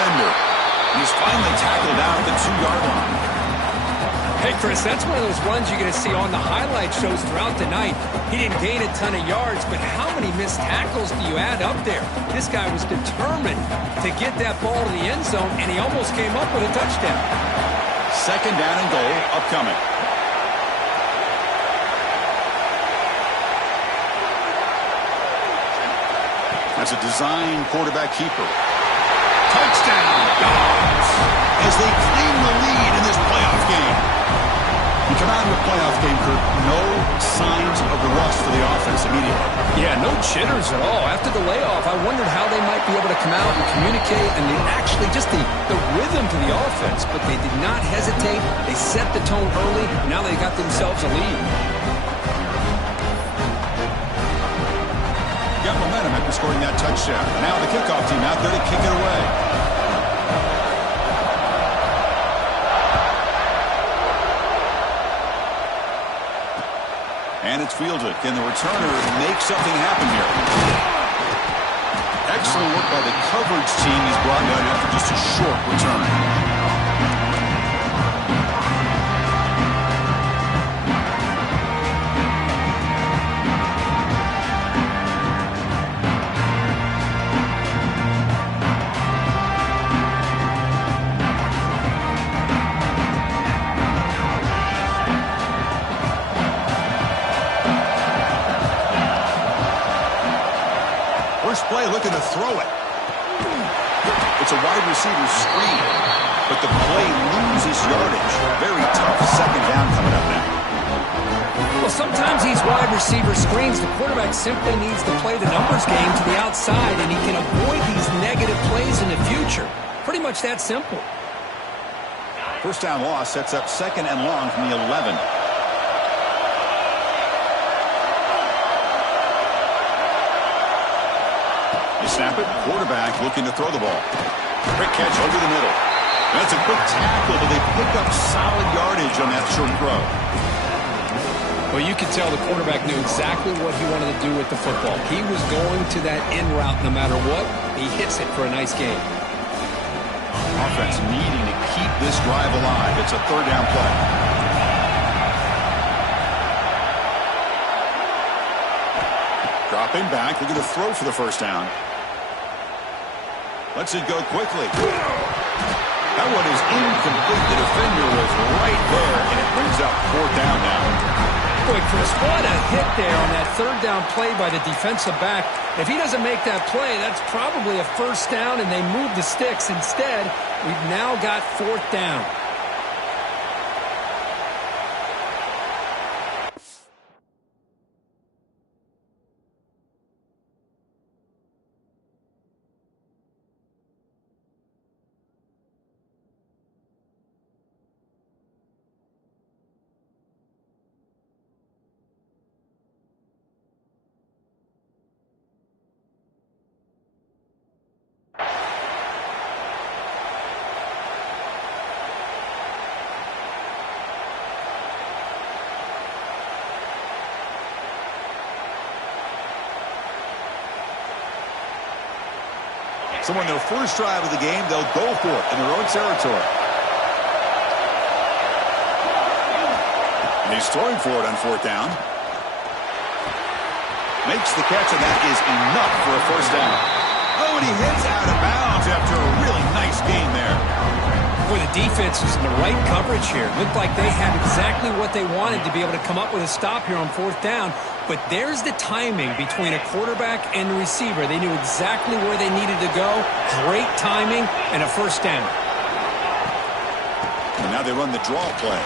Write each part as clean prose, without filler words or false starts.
defender. He's finally tackled down at the 2-yard line. Hey, Chris, that's one of those runs you're going to see on the highlight shows throughout the night. He didn't gain a ton of yards, but how many missed tackles do you add up there? This guy was determined to get that ball to the end zone, and he almost came up with a touchdown. 2nd down and goal upcoming. That's a design quarterback keeper. Touchdown, Dogs, as they claim the lead in this playoff game. You come out of a playoff game, Kurt, no signs of the rust for the offense immediately. Yeah, no jitters at all. After the layoff, I wondered how they might be able to come out and communicate, and actually just the rhythm to the offense. But they did not hesitate. They set the tone early, and now they got themselves a lead. Got momentum after scoring that touchdown. Now the kickoff team out there to kick it away. And it's fielded. Can the returner make something happen here? Excellent work by the coverage team. He's brought down after just a short return. First play looking to throw it. It's a wide receiver screen, but the play loses yardage. Very tough 2nd down coming up now. Well, sometimes these wide receiver screens, the quarterback simply needs to play the numbers game to the outside, and he can avoid these negative plays in the future. Pretty much that simple. First down loss sets up 2nd and long from the 11. Snap it. Quarterback looking to throw the ball. Quick catch over the middle. That's a quick tackle, but they pick up solid yardage on that short throw. Well, you could tell the quarterback knew exactly what he wanted to do with the football. He was going to that in route no matter what. He hits it for a nice gain. Offense needing to keep this drive alive. It's a 3rd down play. Dropping back, looking to throw for the first down. Lets it go quickly. That one is incomplete. The defender was right there, and it brings up 4th down now. Boy, Chris, what a hit there on that 3rd down play by the defensive back. If he doesn't make that play, that's probably a first down, and they move the sticks. Instead, we've now got 4th down. So on their first drive of the game, they'll go for it in their own territory. And he's throwing for it on 4th down. Makes the catch, and that is enough for a first down. Oh, and he hits out of bounds after a really nice gain there. Boy, the defense is in the right coverage here. Looked like they had exactly what they wanted to be able to come up with a stop here on 4th down. But there's the timing between a quarterback and the receiver. They knew exactly where they needed to go. Great timing and a first down. And now they run the draw play.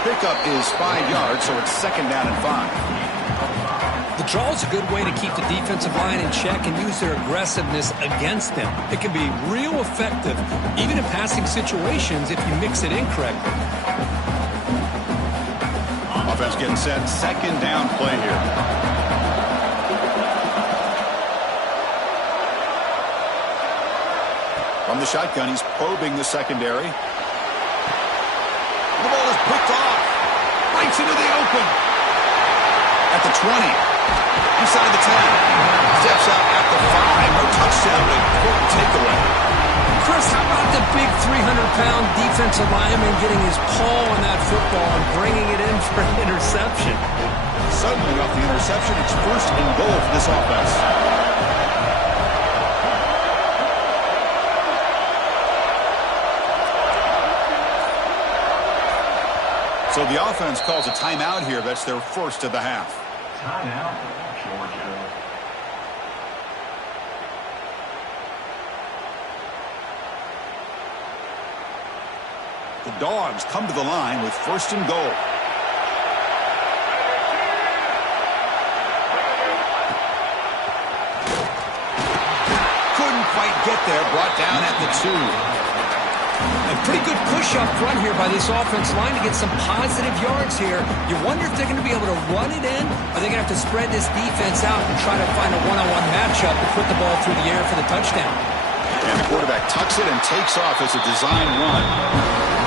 Pickup is 5 yards, so it's 2nd down and 5. The draw is a good way to keep the defensive line in check and use their aggressiveness against them. It can be real effective, even in passing situations, if you mix it in correctly. Offense getting set. 2nd down play here. From the shotgun, he's probing the secondary. The ball is picked off. Breaks into the open. At the 20. Inside the 10. Steps out at the 5. No touchdown, but a 300-pound defensive lineman getting his paw on that football and bringing it in for an interception. Suddenly off the interception, it's first and goal for this offense. So the offense calls a timeout here. That's their first of the half. Timeout, Georgia. The Dogs come to the line with first and goal. Couldn't quite get there. Brought down at the 2. A pretty good push up front here by this offense line to get some positive yards here. You wonder if they're going to be able to run it in, or they're going to have to spread this defense out and try to find a one-on-one matchup to put the ball through the air for the touchdown. And the quarterback tucks it and takes off as a design run.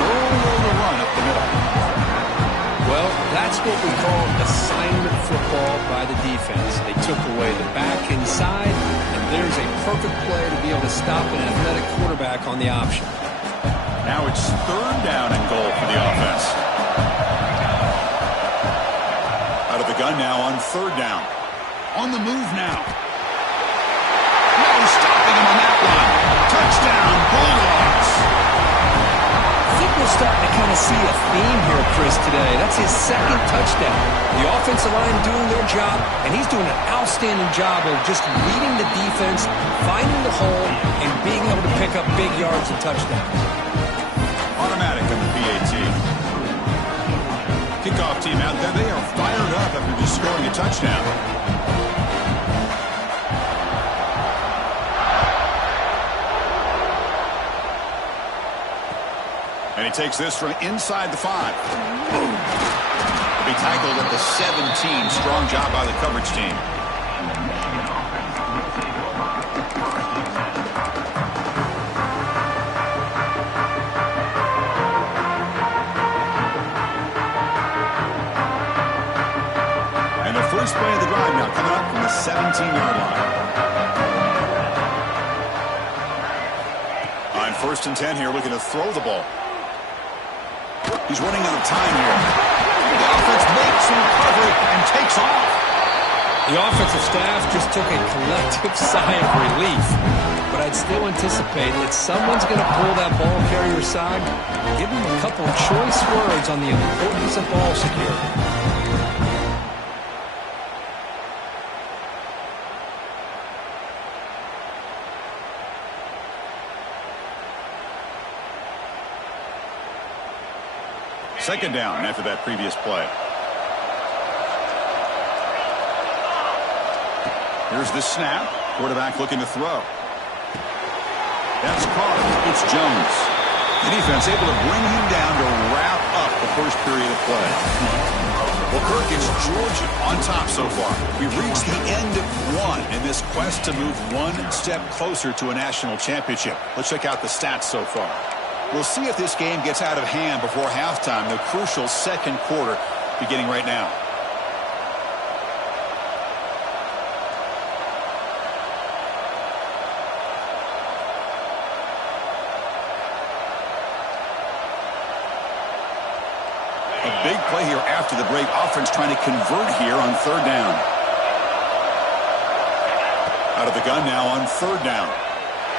No room to run up the middle. Well, that's what we call assignment football by the defense. They took away the back inside, and there's a perfect play to be able to stop an athletic quarterback on the option. Now it's third down and goal for the offense. Out of the gun now on third down. On the move now. No stopping him on that one. Touchdown, Bulldogs. I think we're starting to kind of see a theme here, Chris, today. That's his second touchdown. The offensive line doing their job, and he's doing an outstanding job of just reading the defense, finding the hole, and being able to pick up big yards and touchdowns. Automatic on the PAT. Kickoff team out there. They are fired up after just scoring a touchdown. And he takes this from inside the 5. He'll be tackled at the 17. Strong job by the coverage team. And the first play of the drive now coming up from the 17-yard line. On first and 10 here, looking to throw the ball. He's running out of time here. The offense makes a recovery and takes off. The offensive staff just took a collective sigh of relief. But I'd still anticipate that someone's going to pull that ball carrier aside, give him a couple of choice words on the importance of ball security. Second down after that previous play. Here's the snap. Quarterback looking to throw. That's caught. It's Jones. The defense able to bring him down to wrap up the first period of play. Well, Kirk, it's Georgia on top so far. We've reached the end of one in this quest to move one step closer to a national championship. Let's check out the stats so far. We'll see if this game gets out of hand before halftime, the crucial second quarter beginning right now. A big play here after the break. Offense trying to convert here on third down. Out of the gun now on third down.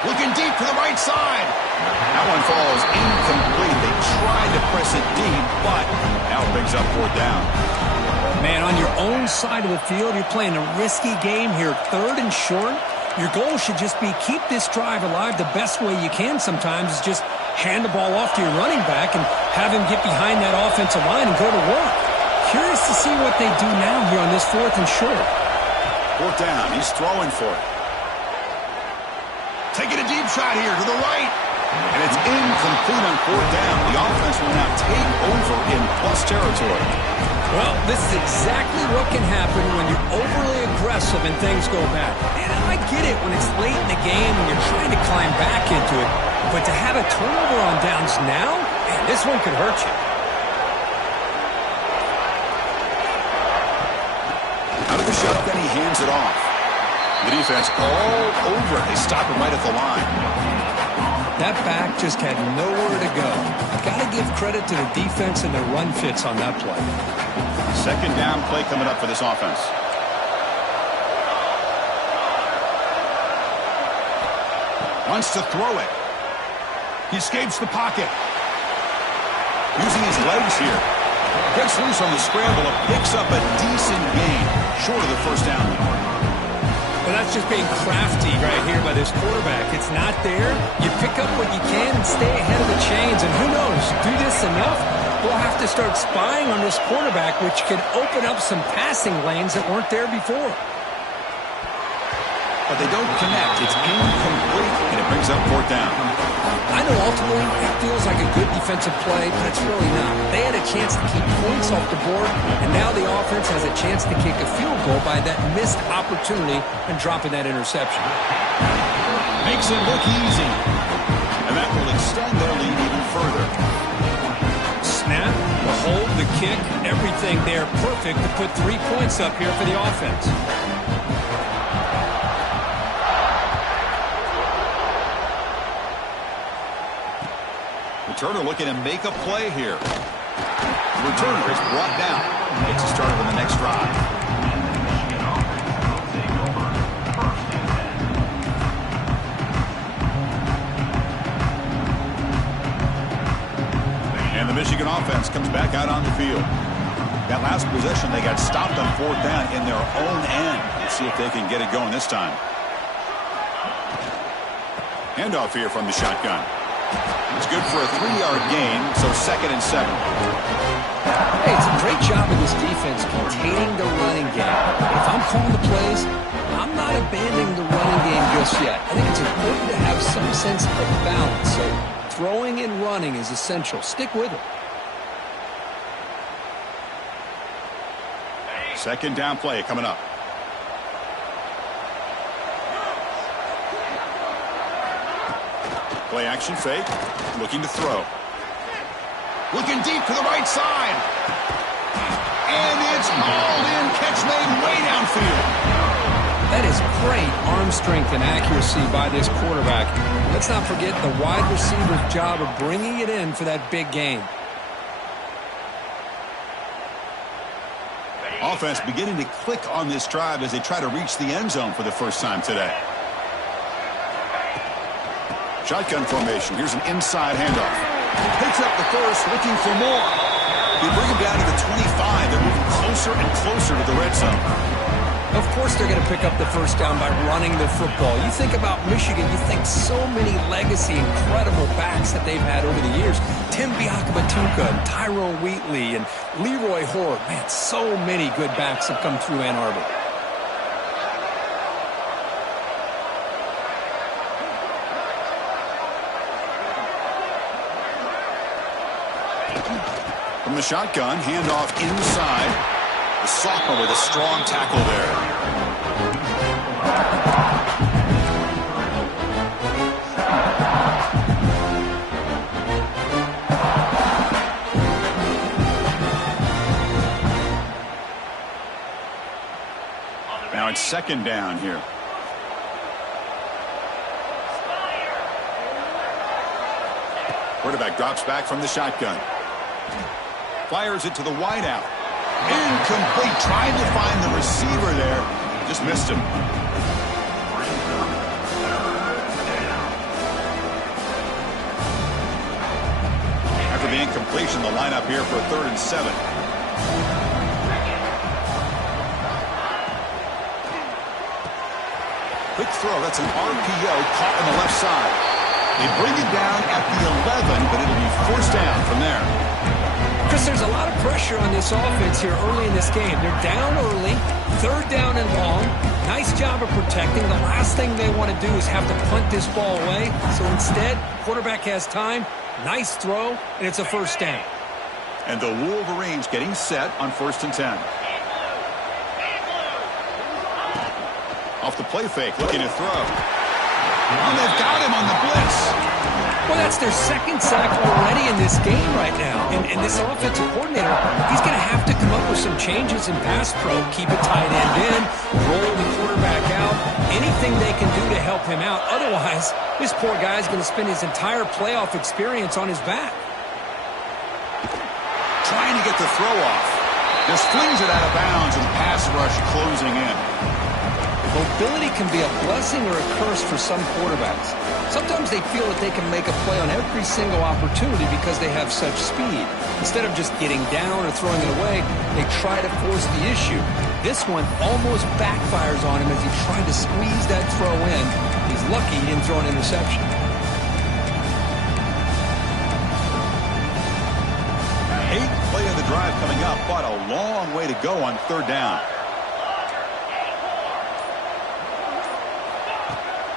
Looking deep to the right side. That one falls incomplete. They tried to press it deep, but now it brings up fourth down. Man, on your own side of the field, you're playing a risky game here. Third and short. Your goal should just be keep this drive alive the best way you can sometimes is just hand the ball off to your running back and have him get behind that offensive line and go to work. Curious to see what they do now here on this fourth and short. Fourth down. He's throwing for it. Taking a deep shot here to the right. And it's incomplete on fourth down. The offense will now take over in plus territory. Well, this is exactly what can happen when you're overly aggressive and things go bad. And I get it when it's late in the game and you're trying to climb back into it. But to have a turnover on downs now, man, this one could hurt you. Out of the shotgun, he hands it off. The defense all over it. They stop him right at the line. That back just had nowhere to go. Got to give credit to the defense and their run fits on that play. Second down play coming up for this offense. Wants to throw it. He escapes the pocket. Using his legs here. Gets loose on the scramble and picks up a decent gain. Short of the first down. Well, that's just being crafty right here by this quarterback. It's not there. You pick up what you can and stay ahead of the chains. And who knows, do this enough, we'll have to start spying on this quarterback, which can open up some passing lanes that weren't there before. But they don't connect. It's incomplete, and it brings up fourth down. I know ultimately it feels like a good defensive play, but it's really not. They had a chance to keep points off the board, and now the offense has a chance to kick a field goal by that missed opportunity and dropping that interception. Makes it look easy. And that will extend their lead even further. Snap, the hold, the kick, everything there perfect to put 3 points up here for the offense. Returner looking to make a play here. Returner is brought down. Makes a start on the next drive. And the Michigan offense comes back out on the field. That last possession, they got stopped on fourth down in their own end. Let's see if they can get it going this time. Handoff here from the shotgun. It's good for a 3-yard gain, so 2nd and 7. Hey, it's a great job of this defense containing the running game. If I'm calling the plays, I'm not abandoning the running game just yet. I think it's important to have some sense of balance. So throwing and running is essential. Stick with it. Second down play coming up. Play action fake. Looking to throw. Looking deep to the right side. And it's hauled in. Catch made way downfield. That is great arm strength and accuracy by this quarterback. Let's not forget the wide receiver's job of bringing it in for that big gain. Offense beginning to click on this drive as they try to reach the end zone for the first time today. Shotgun formation. Here's an inside handoff. Picks up the first, looking for more. They bring him down to the 25. They're moving closer and closer to the red zone. Of course they're going to pick up the first down by running the football. You think about Michigan, you think so many legacy, incredible backs that they've had over the years. Tim Biakabatuka, and Tyrone Wheatley, and Leroy Horde. Man, so many good backs have come through Ann Arbor. From the shotgun, handoff inside. The sophomore with a strong tackle there. Now it's second down here. Quarterback drops back from the shotgun. Fires it to the wideout. Incomplete. Trying to find the receiver there. Just missed him. After the incompletion, the lineup here for 3rd and 7. Quick throw. That's an RPO caught on the left side. They bring it down at the 11, but it'll be forced down from there. Chris, there's a lot of pressure on this offense here early in this game. They're down early, 3rd down and long. Nice job of protecting. The last thing they want to do is have to punt this ball away. So instead, quarterback has time. Nice throw, and it's a first down. And the Wolverines getting set on 1st and 10. Off the play fake, looking to throw. And they've got him on the blitz. Well, that's their 2nd sack already in this game right now. And this offensive coordinator, he's going to have to come up with some changes in pass pro. Keep a tight end in, roll the quarterback out. Any anything they can do to help him out. Otherwise, this poor guy's going to spend his entire playoff experience on his back. Trying to get the throw off. Just flings it out of bounds, and the pass rush closing in. Mobility can be a blessing or a curse for some quarterbacks. Sometimes they feel that they can make a play on every single opportunity because they have such speed. Instead of just getting down or throwing it away, they try to force the issue. This one almost backfires on him as he tried to squeeze that throw in. He's lucky he didn't throw an interception. Eighth play of the drive coming up, but a long way to go on third down.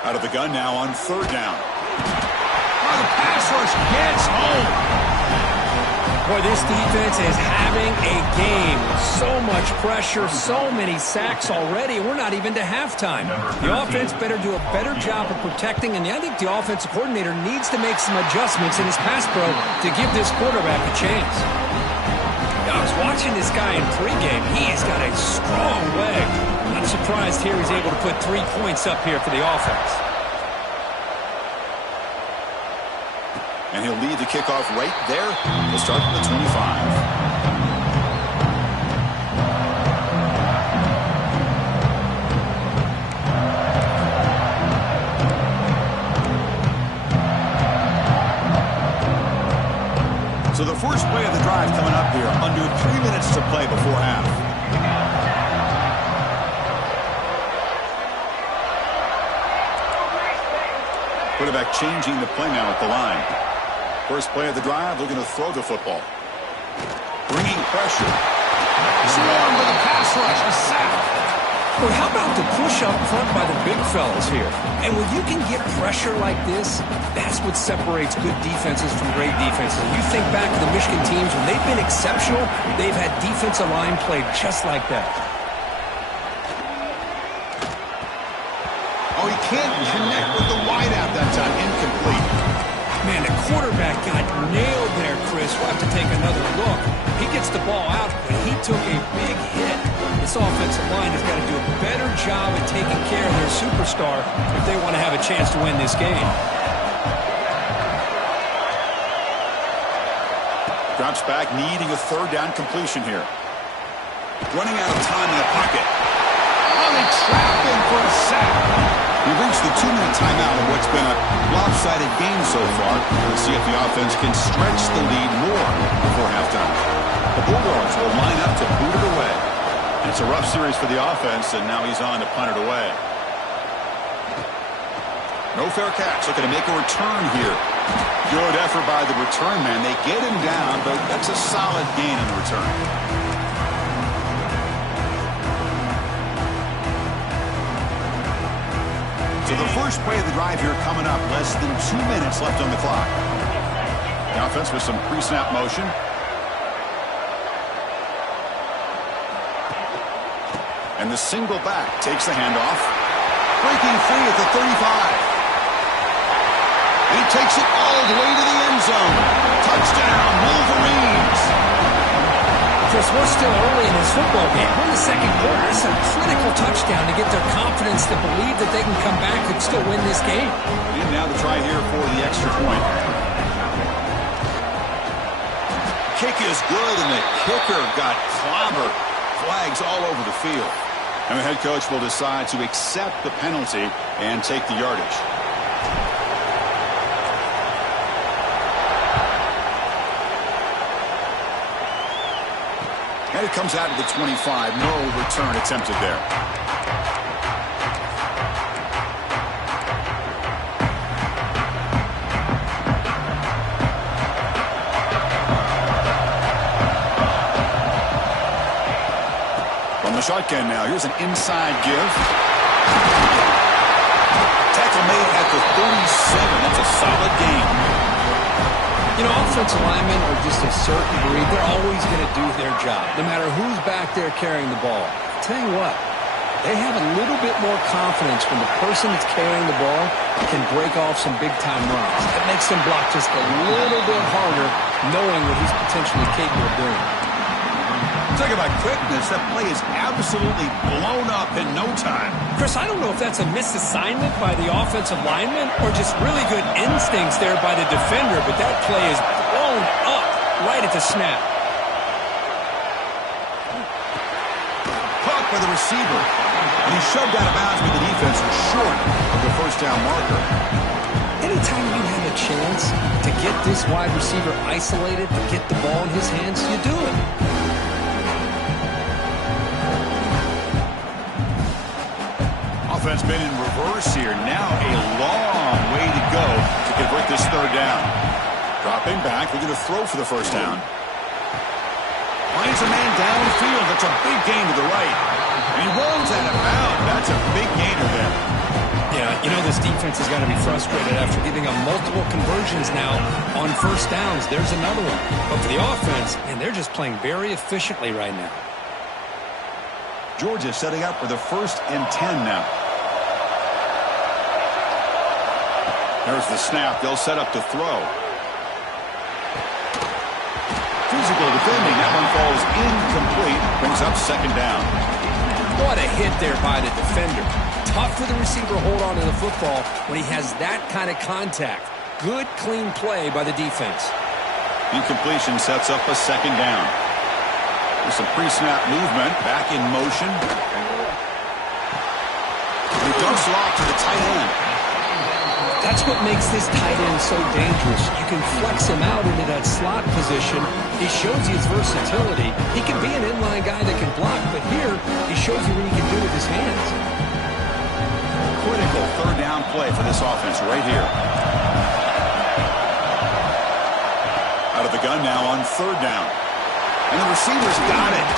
Out of the gun now on third down. Oh, the pass rush gets home. Boy, this defense is having a game. So much pressure, so many sacks already. We're not even to halftime. The offense better do a better job of protecting, and I think the offensive coordinator needs to make some adjustments in his pass pro to give this quarterback a chance. I was watching this guy in pregame. He's got a strong leg. I'm not surprised here he's able to put 3 points up here for the offense. And he'll lead the kickoff right there. He'll start at the 25. So the first play of the drive coming up here. Under 3 minutes to play before half. Quarterback changing the play now at the line. First play of the drive, looking to throw the football. Bringing pressure. Swarm with a pass rush. A sack. Well, how about the push up front by the big fellas here? And when you can get pressure like this, that's what separates good defenses from great defenses. You think back to the Michigan teams, when they've been exceptional, they've had defensive line played just like that. Oh, he can't connect with the wideout that time. Incomplete. Man, the quarterback got nailed there, Chris. We'll have to take another look. He gets the ball out, but he took a big hit. This offensive line has got to do a better job at taking care of their superstar if they want to have a chance to win this game. Drops back, needing a third down completion here. Running out of time in the pocket. Oh, they trapped him for a sack. We've reached the 2-minute timeout of what's been a lopsided game so far. We'll see if the offense can stretch the lead more before halftime. The Bulldogs will line up to boot it away. And it's a rough series for the offense, and now he's on to punt it away. No fair catch. Looking to make a return here. Good effort by the return man. They get him down, but that's a solid gain in the return. So the first play of the drive here coming up. Less than 2 minutes left on the clock. The offense with some pre-snap motion. And the single back takes the handoff. Breaking free at the 35. He takes it all the way to the end zone. Touchdown, Wolverines. Chris, we're still early in this football game. We're in the second quarter. It's a critical touchdown to get their confidence to believe that they can come back and still win this game. And now the try here for the extra point. Kick is good, and the kicker got clobbered. Flags all over the field. And the head coach will decide to accept the penalty and take the yardage. And it comes out of the 25. No return attempted there. From the shotgun now. Here's an inside give. Tackle made at the 37. That's a solid game. You know, offensive linemen are just a certain breed. They're always going to do their job, no matter who's back there carrying the ball. I'll tell you what, they have a little bit more confidence when the person that's carrying the ball can break off some big-time runs. That makes them block just a little bit harder, knowing what he's potentially capable of doing. Talk about quickness. That play is absolutely blown up in no time. Chris, I don't know if that's a misassignment by the offensive lineman or just really good instincts there by the defender, but that play is blown up right at the snap. Caught by the receiver. And he shoved out of bounds, but the defense was short of the first down marker. Anytime you have a chance to get this wide receiver isolated, to get the ball in his hands, you do it. Offense been in reverse here. Now a long way to go to convert this third down. Dropping back, looking to throw for the first down. Finds a man downfield. That's a big gain to the right. And he rolls out of bounds. That's a big gainer there. Yeah, you know this defense has got to be frustrated after giving up multiple conversions now on first downs. There's another one. But for the offense, and they're just playing very efficiently right now. Georgia setting up for the 1st and 10 now. There's the snap. They'll set up to throw. Physical defending. That one falls incomplete. Brings up second down. What a hit there by the defender. Tough for the receiver to hold on to the football when he has that kind of contact. Good, clean play by the defense. Incompletion sets up a second down. There's some pre-snap movement. Back in motion. He dumps it off to the tight end. That's what makes this tight end so dangerous. You can flex him out into that slot position. He shows you his versatility. He can be an inline guy that can block, but here he shows you what he can do with his hands. Critical third down play for this offense right here. Out of the gun now on third down. And the receivers got it.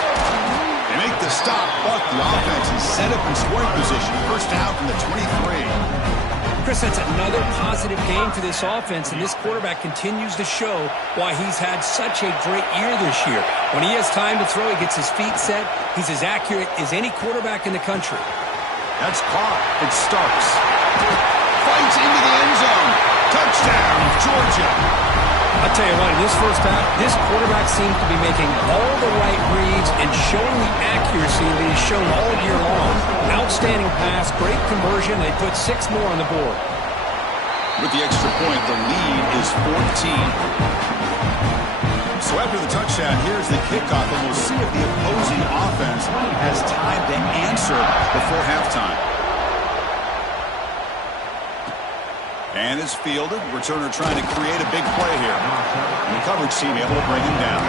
They make the stop, but the offense is set up in scoring position. First down from the 23. Chris, that's another positive game for this offense, and this quarterback continues to show why he's had such a great year this year. When he has time to throw, he gets his feet set. He's as accurate as any quarterback in the country. That's caught. It starts. Fights into the end zone. Touchdown, Georgia. I'll tell you what, in this first half, this quarterback seems to be making all the right reads and showing the accuracy that he's shown all year long. Outstanding pass, great conversion. They put 6 more on the board. With the extra point, the lead is 14. So after the touchdown, here's the kickoff, and we'll see if the opposing offense has time to answer before halftime. And it's fielded. Returner trying to create a big play here. And the coverage team able to bring him down.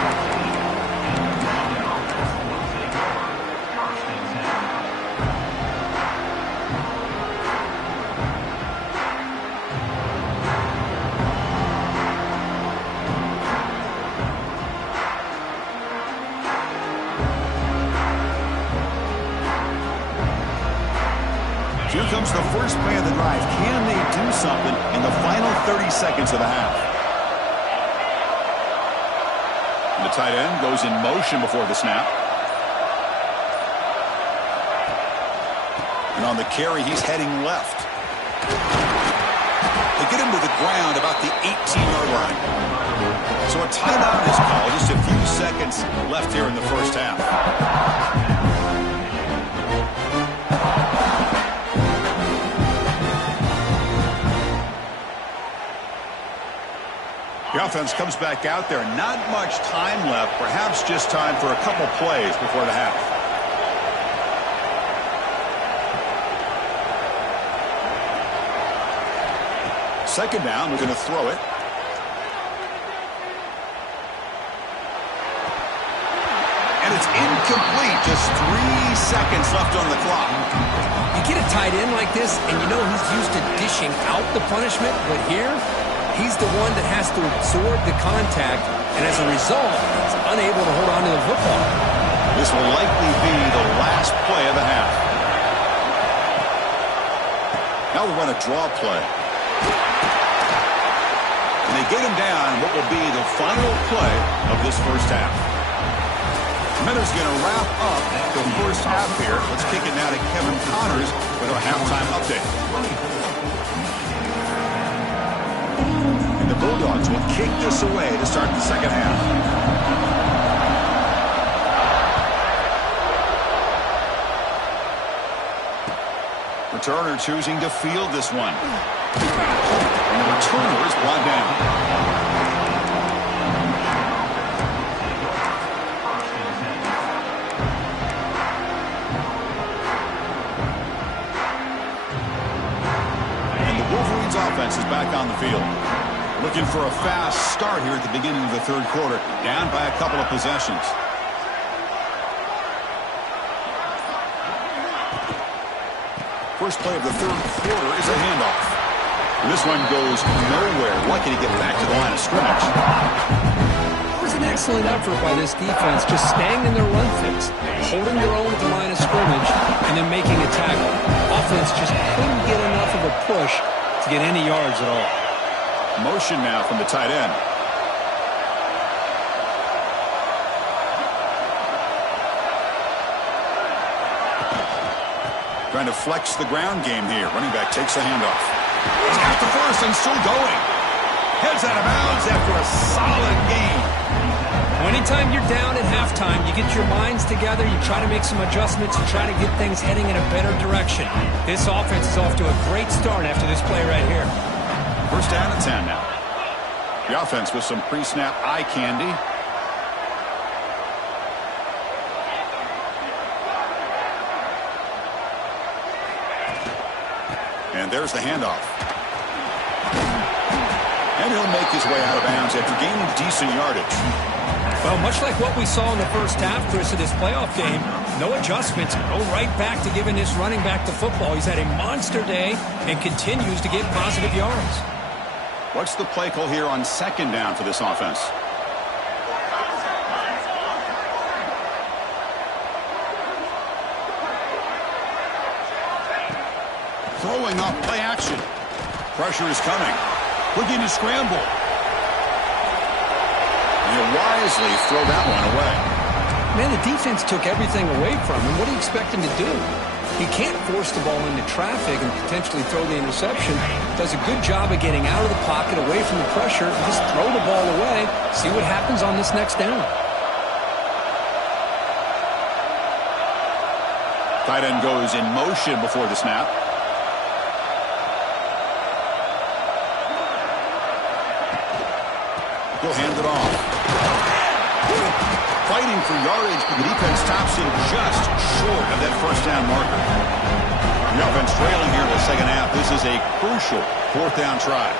Here comes the first play of the drive. Can they do something in the final 30 seconds of the half? And the tight end goes in motion before the snap. And on the carry, he's heading left. They get him to the ground about the 18-yard line. So a timeout is called. Just a few seconds left here in the first half. The offense comes back out there. Not much time left. Perhaps just time for a couple plays before the half. Second down. We're going to throw it. And it's incomplete. Just 3 seconds left on the clock. You get a tight end like this, and you know he's used to dishing out the punishment, but here he's the one that has to absorb the contact, and as a result, he's unable to hold on to the football. This will likely be the last play of the half. Now we run a draw play. And they get him down what will be the final play of this first half. Miller's going to wrap up the first half here. Let's kick it now to Kevin Connors with our halftime update. The Bulldogs will kick this away to start the second half. returner choosing to field this one. And the returner is brought down. Offense is back on the field. Looking for a fast start here at the beginning of the third quarter. Down by a couple of possessions. First play of the third quarter is a handoff. And this one goes nowhere. Lucky to get back to the line of scrimmage. It was an excellent effort by this defense, just staying in their run fix, holding their own at the line of scrimmage, and then making a tackle. Offense just couldn't get enough of a push to get any yards at all. Motion now from the tight end. Trying to flex the ground game here. Running back takes the handoff. He's got the first and still going. Heads out of bounds after a solid game. Anytime you're down at halftime, you get your minds together, you try to make some adjustments, you try to get things heading in a better direction. This offense is off to a great start after this play right here. First down and 10 now. The offense with some pre-snap eye candy. And there's the handoff. And he'll make his way out of bounds after gaining decent yardage. Well, much like what we saw in the first half, Chris, of this playoff game, no adjustments, go right back to giving this running back the football. He's had a monster day and continues to get positive yards. What's the play call here on second down for this offense? Throwing off play action. Pressure is coming. Looking to scramble. And he'll wisely throw that one away. Man, the defense took everything away from him. What do you expect him to do? He can't force the ball into traffic and potentially throw the interception. Does a good job of getting out of the pocket, away from the pressure, and just throw the ball away. See what happens on this next down. Tight end goes in motion before the snap. He'll hand it off. Fighting for yardage, but the defense stops him just short of that first down marker. The offense trailing here in the second half. This is a crucial fourth down try.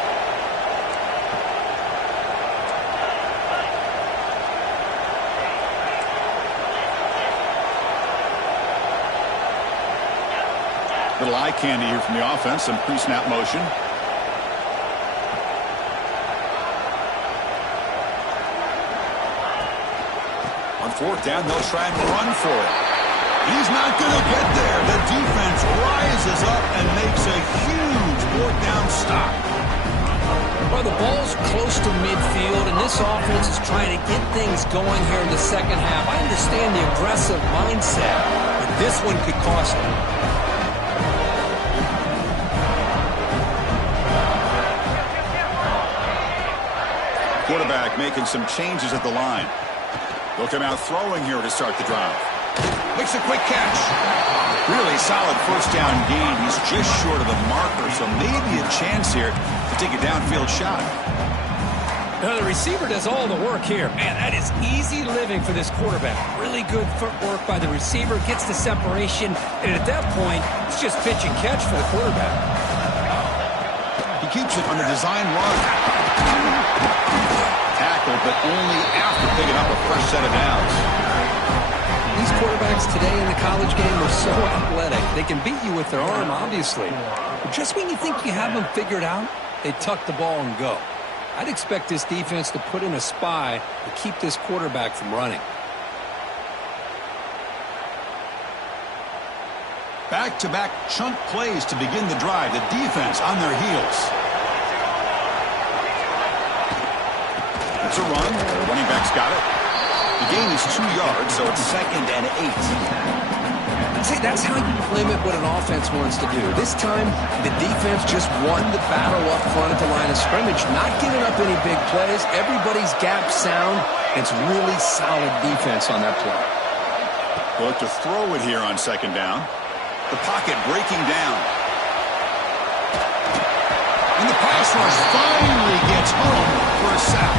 Little eye candy here from the offense. Some pre-snap motion. Fourth down, they'll try and run for it. He's not going to get there. The defense rises up and makes a huge fourth down stop. Well, the ball's close to midfield, and this offense is trying to get things going here in the second half. I understand the aggressive mindset, but this one could cost them. Quarterback making some changes at the line. They'll come out throwing here to start the drive. Makes a quick catch. Really solid first down gain. He's just short of the marker, so maybe a chance here to take a downfield shot. Now the receiver does all the work here. Man, that is easy living for this quarterback. Really good footwork by the receiver. Gets the separation, and at that point, it's just pitch and catch for the quarterback. He keeps it on a design run. Tackle, but only after picking up a fresh set of downs. These quarterbacks today in the college game are so athletic. They can beat you with their arm, obviously. But just when you think you have them figured out, they tuck the ball and go. I'd expect this defense to put in a spy to keep this quarterback from running. Back-to-back chunk plays to begin the drive. The defense on their heels. It's a run. The running back's got it. The gain is 2 yards, so it's 2nd and 8. I'd say that's how you limit what an offense wants to do. This time, the defense just won the battle up front at the line of scrimmage, not giving up any big plays. Everybody's gap sound. It's really solid defense on that play. They'll look to throw it here on second down. The pocket breaking down. pass rush finally gets home for a sack.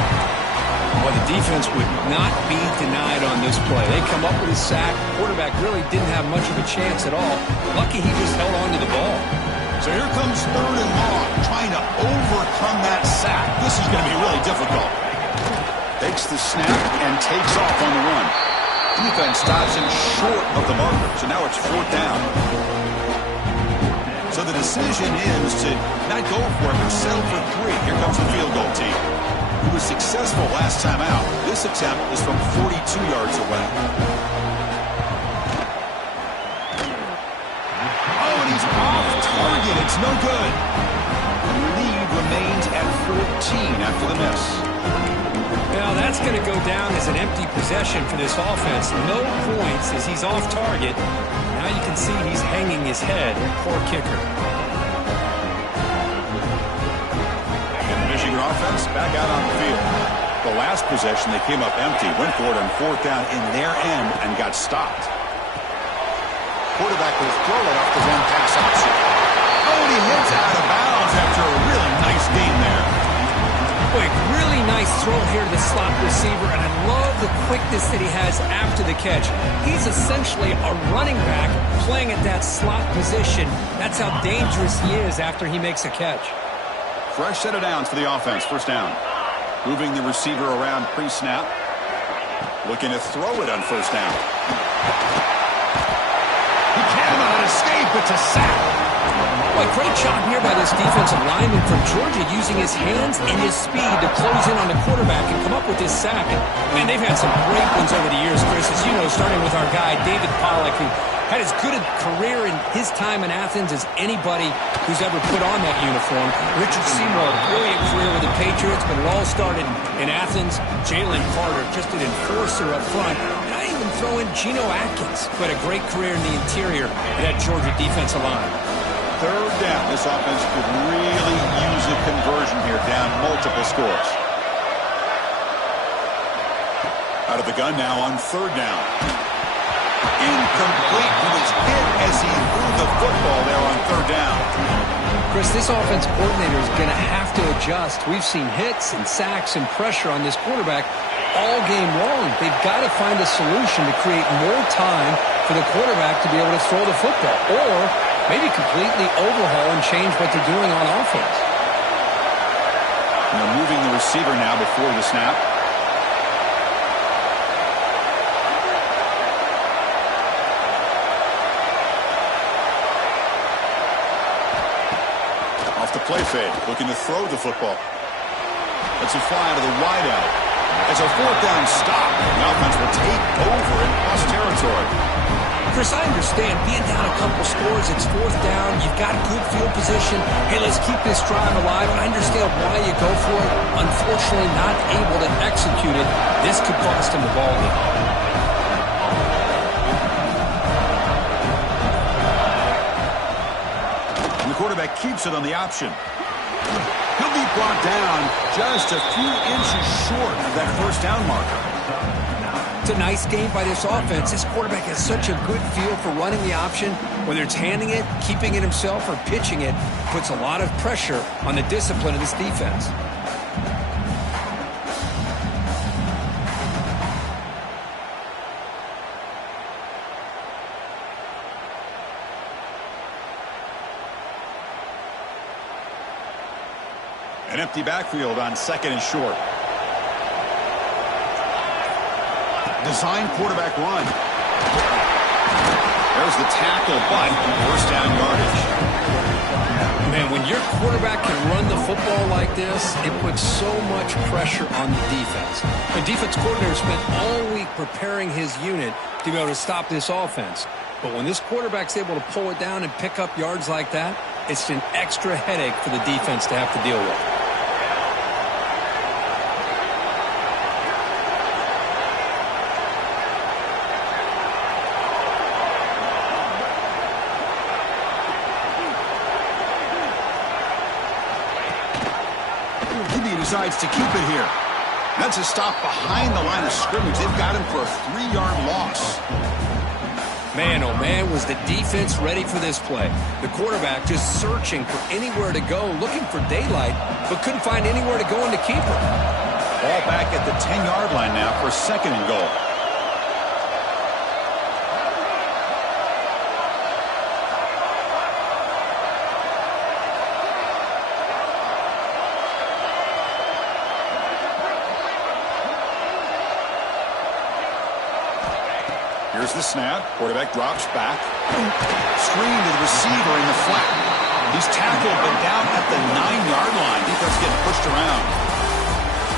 Well, the defense would not be denied on this play. They come up with a sack. Quarterback really didn't have much of a chance at all. Lucky he just held on to the ball. So here comes 3rd and long, trying to overcome that sack. This is going to be really difficult. Takes the snap and takes off on the run. Defense stops him short of the marker, so now it's 4th down. So the decision is to not go for it, but settle for 3. Here comes the field goal team. He was successful last time out. This attempt is from 42 yards away. Oh, and he's off target. It's no good. And the lead remains at 14 after the miss. Well, that's going to go down as an empty possession for this offense. No points as he's off target. Now you can see he's hanging his head. Poor kicker. And the Michigan offense back out on the field. The last possession, they came up empty, went for it on 4th down in their end and got stopped. Quarterback will throw it off the one pass option. Oh, and he hits out of bounds after a really nice gain there. Quick, really nice throw here to the slot receiver, and I love the quickness that he has after the catch. He's essentially a running back playing at that slot position. That's how dangerous he is after he makes a catch. Fresh set of downs for the offense, 1st down. Moving the receiver around pre-snap. Looking to throw it on 1st down. He cannot escape. It's a sack. Well, great job here by this defensive lineman from Georgia using his hands and his speed to close in on the quarterback and come up with this sack. And, man, they've had some great ones over the years, Chris, as you know, starting with our guy, David Pollack, who had as good a career in his time in Athens as anybody who's ever put on that uniform. Richard Seymour, brilliant career with the Patriots, but it all started in Athens. Jalen Carter, just an enforcer up front. And I even throw in Geno Atkins, who had a great career in the interior of that Georgia defensive line. 3rd down. This offense could really use a conversion here, down multiple scores. Out of the gun now on 3rd down. Incomplete. He was hit as he threw the football there on 3rd down. Chris, this offensive coordinator is going to have to adjust. We've seen hits and sacks and pressure on this quarterback all game long. They've got to find a solution to create more time for the quarterback to be able to throw the football, or maybe completely overhaul and change what they're doing on offense. Now moving the receiver now before the snap. Off the play fake, looking to throw the football. That's a fly to the wideout. It's a 4th down stop. The offense will take over in plus territory. Chris, I understand being down a couple scores, it's 4th down, you've got good field position. Hey, let's keep this drive alive. I understand why you go for it. Unfortunately, not able to execute it. This could cost him the ball game. And the quarterback keeps it on the option. He'll be brought down just a few inches short of that 1st down marker. It's a nice game by this offense. This quarterback has such a good feel for running the option. Whether it's handing it, keeping it himself, or pitching it, puts a lot of pressure on the discipline of this defense. An empty backfield on 2nd and short. Design quarterback run. There's the tackle, but 1st down yardage. Man, when your quarterback can run the football like this, it puts so much pressure on the defense. The defense coordinator spent all week preparing his unit to be able to stop this offense. But when this quarterback's able to pull it down and pick up yards like that, it's an extra headache for the defense to have to deal with. Decides to keep it here. That's a stop behind the line of scrimmage. They've got him for a 3-yard loss. Man, oh man, was the defense ready for this play. The quarterback just searching for anywhere to go, looking for daylight, but couldn't find anywhere to go in the keeper. Ball back at the 10-yard line now for 2nd and goal. Here's the snap. Quarterback drops back. Screen to the receiver in the flat. He's tackled, but down at the 9-yard line. Defense getting pushed around.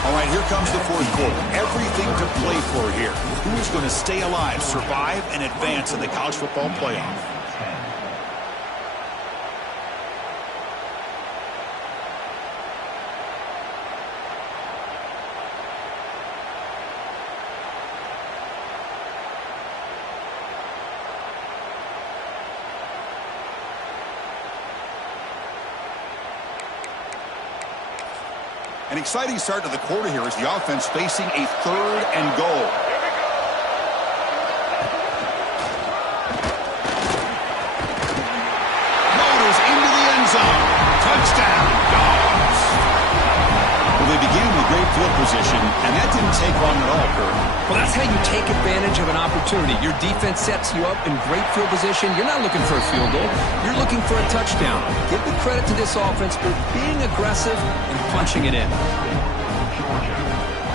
All right, here comes the 4th quarter. Everything to play for here. Who's going to stay alive, survive, and advance in the college football playoff? An exciting start to the quarter here as the offense facing a 3rd and goal. Motors into the end zone. Touchdown, Dogs. Well, they began with great field position, and that didn't take long at all, Kurt. Well, that's how you take advantage of an opportunity. Your defense sets you up in great field position. You're not looking for a field goal. You're looking for a touchdown. Give the credit to this offense for being aggressive and punching it in. Georgia,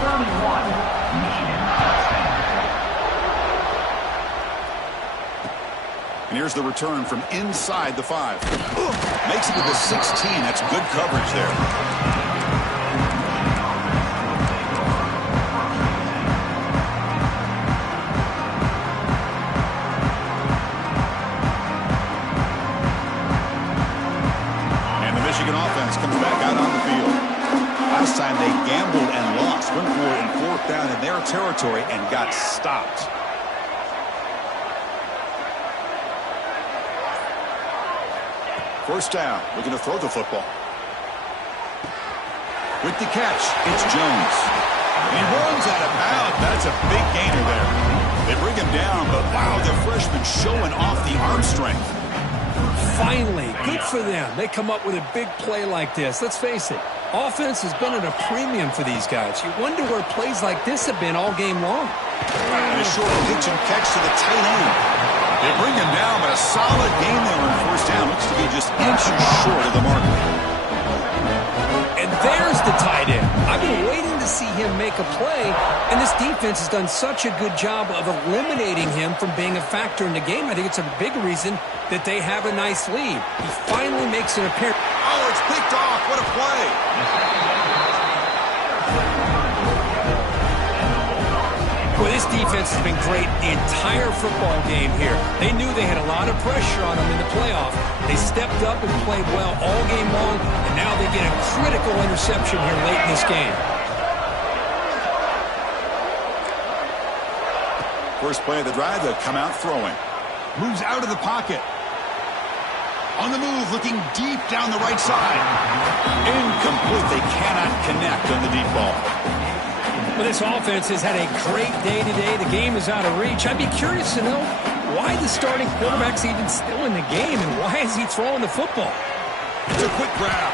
31, Michigan, And here's the return from inside the 5. Makes it to the 16. That's good coverage there. Comes back out on the field. Last time they gambled and lost. Went for it in 4th down in their territory and got stopped. First down. Looking to throw the football. With the catch, it's Jones. He runs out of bounds. That's a big gainer there. They bring him down, but wow, the freshman showing off the arm strength. Finally, good for them. They come up with a big play like this. Let's face it, offense has been at a premium for these guys. You wonder where plays like this have been all game long. And a short pitch and catch to the tight end. They bring him down, but a solid game there on 1st down. Looks to be just inches short of the mark. And there's the tight end. I've been waiting to see him make a play, and this defense has done such a good job of eliminating him from being a factor in the game. I think it's a big reason that they have a nice lead. He finally makes an appearance. Oh, it's picked off. What a play. Well, this defense has been great the entire football game here. They knew they had a lot of pressure on them in the playoff. They stepped up and played well all game long, and now they get a critical interception here late in this game. First play of the drive, they'll come out throwing. Moves out of the pocket. On the move, looking deep down the right side. Incomplete. They cannot connect on the deep ball. Well, this offense has had a great day today. The game is out of reach. I'd be curious to know why the starting quarterback's even still in the game, and why is he throwing the football? It's a quick grab.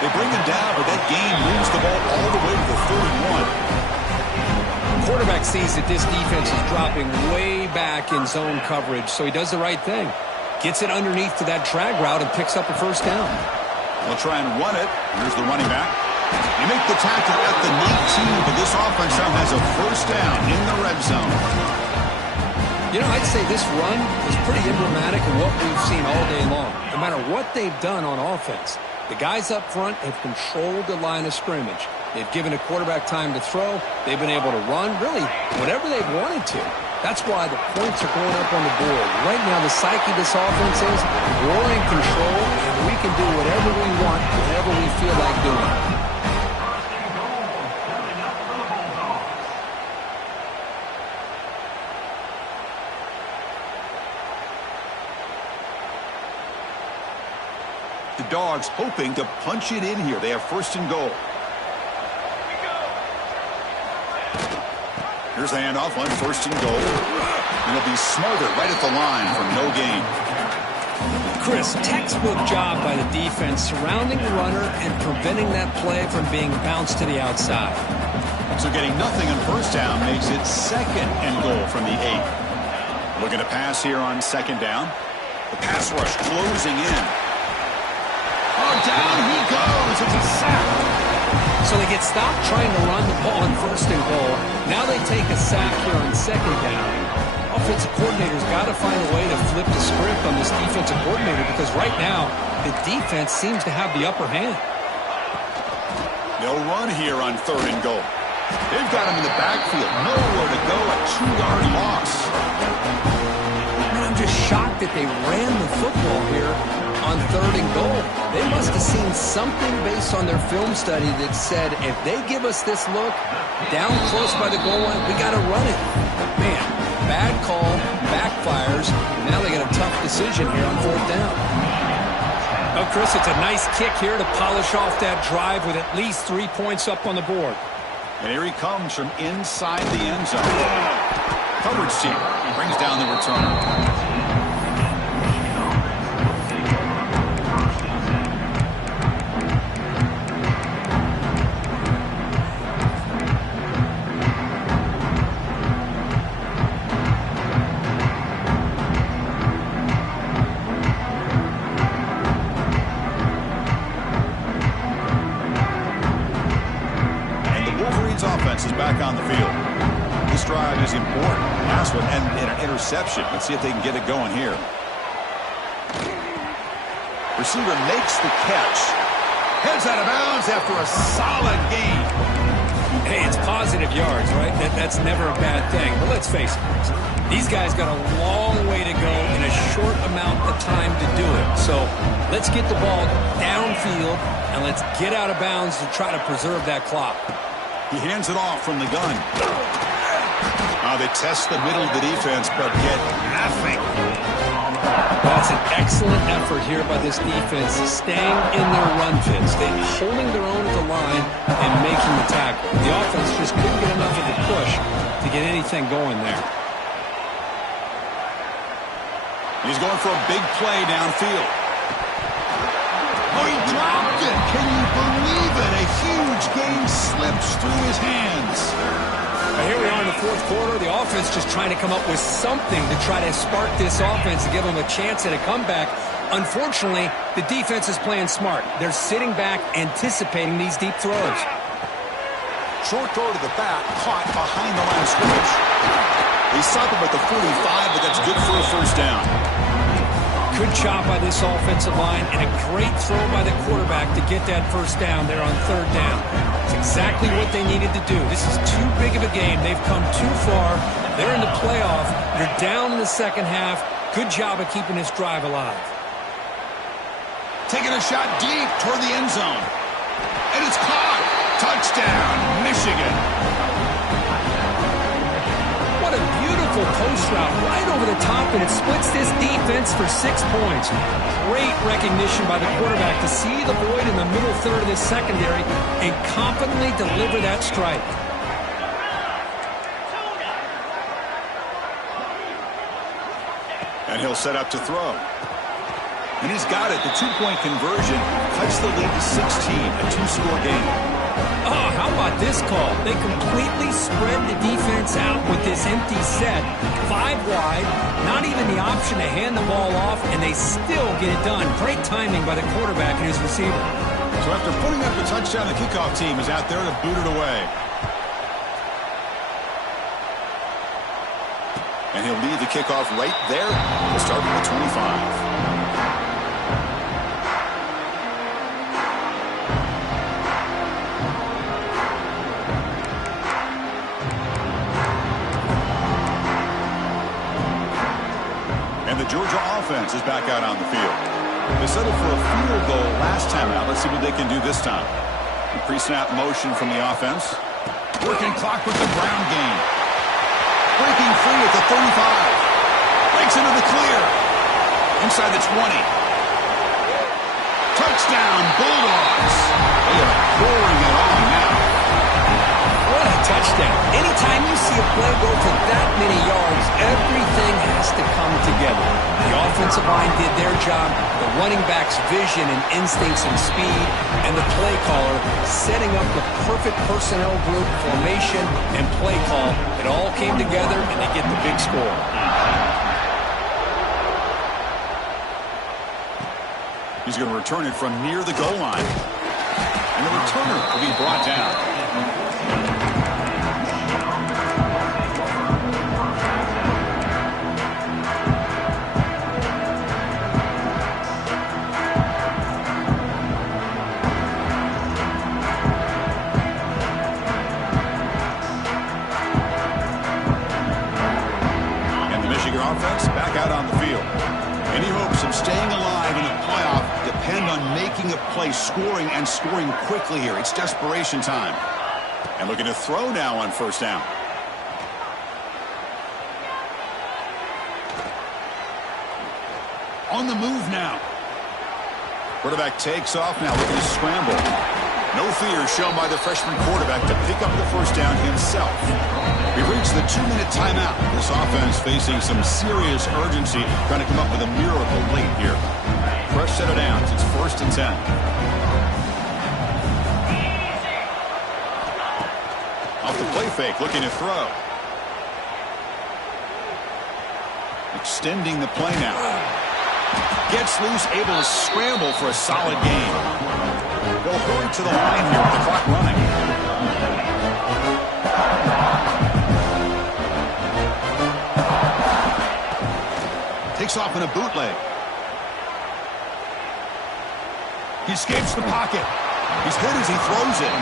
They bring him down, but that gain moves the ball all the way to the 31. The quarterback sees that this defense is dropping way back in zone coverage, so he does the right thing. Gets it underneath to that drag route and picks up a 1st down. They'll try and run it. Here's the running back. They make the tackle at the 19, but this offense now has a 1st down in the red zone. You know, I'd say this run is pretty emblematic of what we've seen all day long. No matter what they've done on offense, the guys up front have controlled the line of scrimmage. They've given a quarterback time to throw. They've been able to run, really, whatever they've wanted to. That's why the points are going up on the board. Right now, the psyche of this offense is we're in control, and we can do whatever we want, whatever we feel like doing. The Dogs hoping to punch it in here. They have 1st and goal. Here's Here's the handoff on 1st and goal. And it'll be smothered right at the line for no gain. Chris, textbook job by the defense surrounding the runner and preventing that play from being bounced to the outside. So getting nothing on 1st down makes it 2nd and goal from the 8. Looking to pass here on 2nd down. The pass rush closing in. Oh, down he goes. It's a sack. So they get stopped trying to run the ball on 1st and goal. Now they take a sack here on 2nd down. Offensive coordinator's got to find a way to flip the script on this defensive coordinator because right now the defense seems to have the upper hand. They'll run here on 3rd and goal. They've got him in the backfield. Nowhere to go. A 2-yard loss. I'm just shocked that they ran the football here on 3rd and goal. They must have seen something based on their film study that said if they give us this look down close by the goal line, we got to run it. Man, bad call, backfires. Now they got a tough decision here on 4th down. Oh, Chris, it's a nice kick here to polish off that drive with at least 3 points up on the board. And here he comes from inside the end zone. Coverage team brings down the return. Is back on the field. This drive is important. Last one and an interception. Let's see if they can get it going here. Receiver makes the catch. Heads out of bounds after a solid gain. Hey, it's positive yards, right? That's never a bad thing. But let's face it, these guys got a long way to go in a short amount of time to do it. So let's get the ball downfield and let's get out of bounds to try to preserve that clock. He hands it off from the gun. They test the middle of the defense, but get nothing. That's an excellent effort here by this defense, staying in their run fits, holding their own at the line and making the tackle. The offense just couldn't get enough of a push to get anything going there. He's going for a big play downfield. Oh, he dropped it. Can you believe it? A huge game slips through his hands. Now here we are in the 4th quarter. The offense just trying to come up with something to try to spark this offense and give them a chance at a comeback. Unfortunately, the defense is playing smart. They're sitting back, anticipating these deep throws. Short throw to the back, caught behind the line of scrimmage. They stop him at the 45, but that's good for a 1st down. Good job by this offensive line and a great throw by the quarterback to get that 1st down there on 3rd down. It's exactly what they needed to do. This is too big of a game. They've come too far. They're in the playoff. You're down in the 2nd half. Good job of keeping this drive alive. Taking a shot deep toward the end zone. And it's caught. Touchdown, Michigan. What a beautiful post route right over the top, and it splits this defense for 6 points. Great recognition by the quarterback to see the void in the middle third of this secondary and confidently deliver that strike. And he'll set up to throw. And he's got it. The 2-point conversion cuts the lead to 16, a 2-score game. Oh, how about this call? They completely spread the defense out with this empty set. 5 wide, not even the option to hand the ball off, and they still get it done. Great timing by the quarterback and his receiver. So after putting up the touchdown, the kickoff team is out there to boot it away. And he'll lead the kickoff right there. We'll start at the 25. And the Georgia offense is back out on the field. They settled for a field goal last time out. Let's see what they can do this time. Pre-snap motion from the offense. Working clock with the ground game. Breaking free at the 35. Breaks into the clear. Inside the 20. Touchdown, Bulldogs. They are pouring it on now. What a touchdown. Anytime you see you play go for that many yards, everything has to come together. The offensive line did their job, the running back's vision and instincts and speed, and the play caller setting up the perfect personnel group, formation, and play call. It all came together, and they get the big score. He's going to return it from near the goal line. And the returner will be brought down. And the Michigan offense back out on the field. Any hopes of staying alive in the playoff depend on making a play, scoring, and scoring quickly here. It's desperation time. And looking to throw now on first down. On the move now. Quarterback takes off now, looking to scramble. No fear shown by the freshman quarterback to pick up the first down himself. We've reached the 2-minute timeout. This offense facing some serious urgency, trying to come up with a miracle late here. Fresh set of downs. It's 1st and 10. Off the play fake, looking to throw. Extending the play now. Gets loose, able to scramble for a solid gain. They'll hurry to the line here with the clock running. Takes off in a bootleg. He escapes the pocket. He's hit as he throws it.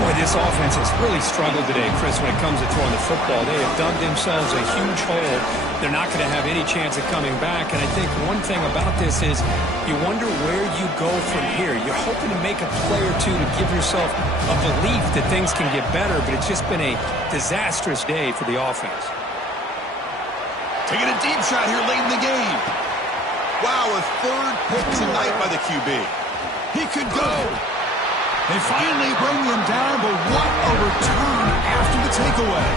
Boy, this offense has really struggled today, Chris, when it comes to throwing the football. They have dug themselves a huge hole. They're not going to have any chance of coming back. And I think one thing about this is you wonder where you go from here. You're hoping to make a play or two to give yourself a belief that things can get better, but it's just been a disastrous day for the offense. Taking a deep shot here late in the game. Wow, a 3rd pick tonight by the QB. He could go. They finally bring him down, but what a return after the takeaway.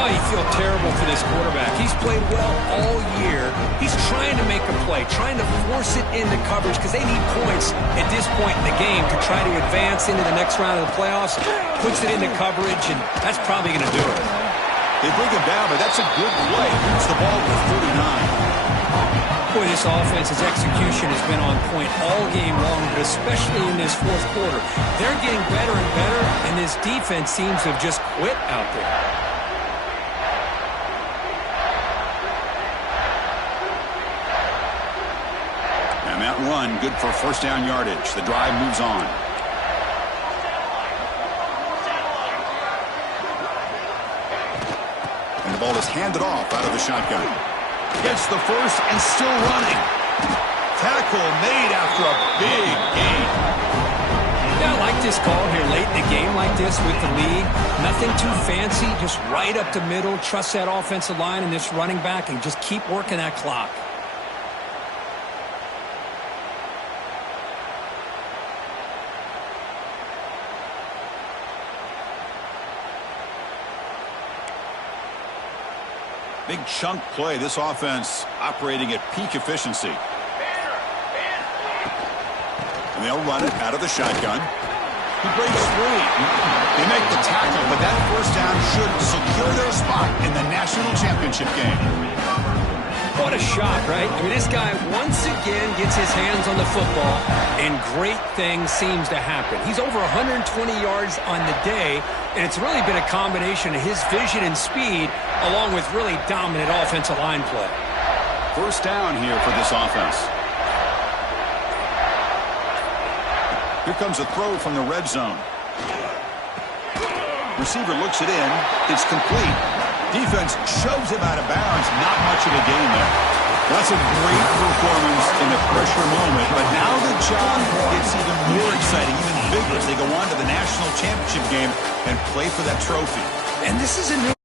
Oh, you feel terrible for this quarterback. He's played well all year. He's trying to make a play, trying to force it into coverage because they need points at this point in the game to try to advance into the next round of the playoffs. Puts it into coverage, and that's probably going to do it. They bring him down, but that's a good play. It's the ball with 39. Boy, this offense's execution has been on point all game long, but especially in this 4th quarter. They're getting better and better, and this defense seems to have just quit out there. And that run, good for first down yardage. The drive moves on. And the ball is handed off out of the shotgun. Gets the first and still running. Tackle made after a big gain. Yeah, I like this call here late in the game like this with the lead. Nothing too fancy, just right up the middle. Trust that offensive line and this running back and just keep working that clock. Big chunk play. This offense operating at peak efficiency. And they'll run it out of the shotgun. He breaks free. They make the tackle, but that first down should secure their spot in the national championship game. What a shot, right? I mean, this guy once again gets his hands on the football, and great things seems to happen. He's over 120 yards on the day, and it's really been a combination of his vision and speed, along with really dominant offensive line play. First down here for this offense. Here comes a throw from the red zone. Receiver looks it in. It's complete. Defense shoves him out of bounds. Not much of a gain there. That's a great performance in the pressure moment, but now the job gets even more exciting, even bigger as they go on to the national championship game and play for that trophy. And this is a new